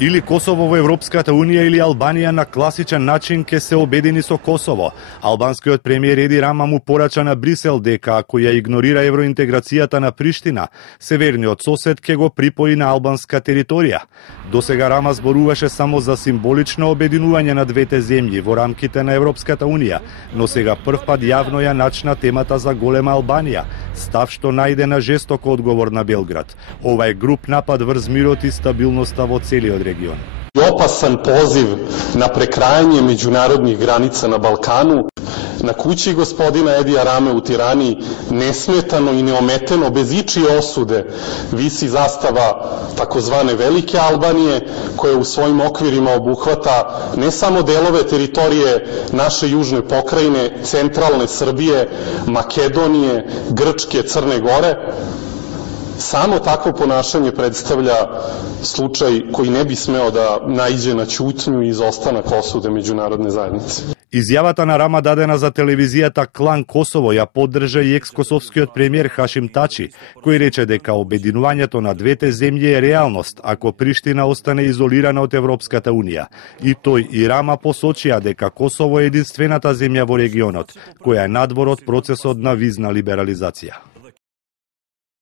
Или Косово во Европската Унија или Албанија на класичен начин ке се обедини со Косово. Албанскиот премиер Еди Рама му порача на Брисел дека ако ја игнорира евроинтеграцијата на Приштина, северниот сосед ке го припои на албанска територија. Досега Рама зборуваше само за символично обединување на двете земји во рамките на Европската Унија, но сега првпат јавно ја начна темата за голема Албанија, став што најде на жесток одговор на Белград. Ова е груб напад врз мирот и стабилноста во целиот регион. Opasan poziv na prekrajanje međunarodnih granica na Balkanu. Na kući gospodina Edija Rame u Tirani nesmetano i neometeno, bez ičije osude, visi zastava takozvane Velike Albanije, koja u svojim okvirima obuhvata ne samo delove teritorije naše južne pokrajine, centralne Srbije, Makedonije, Grčke, Crne Gore. Samo takvo ponašanje predstavlja slučaj koji ne bi smeo da naiđe na ćutnju i izostanak osude međunarodne zajednice. Изјавата на Рама дадена за телевизијата Клан Косово ја поддржа и екс-косовскиот премиер Хашим Тачи, кој рече дека обединувањето на двете земји е реалност ако Приштина остане изолирана од Европската Унија. И тој и Рама посочија дека Косово е единствената земја во регионот, која е надвор од процесот на визна либерализација.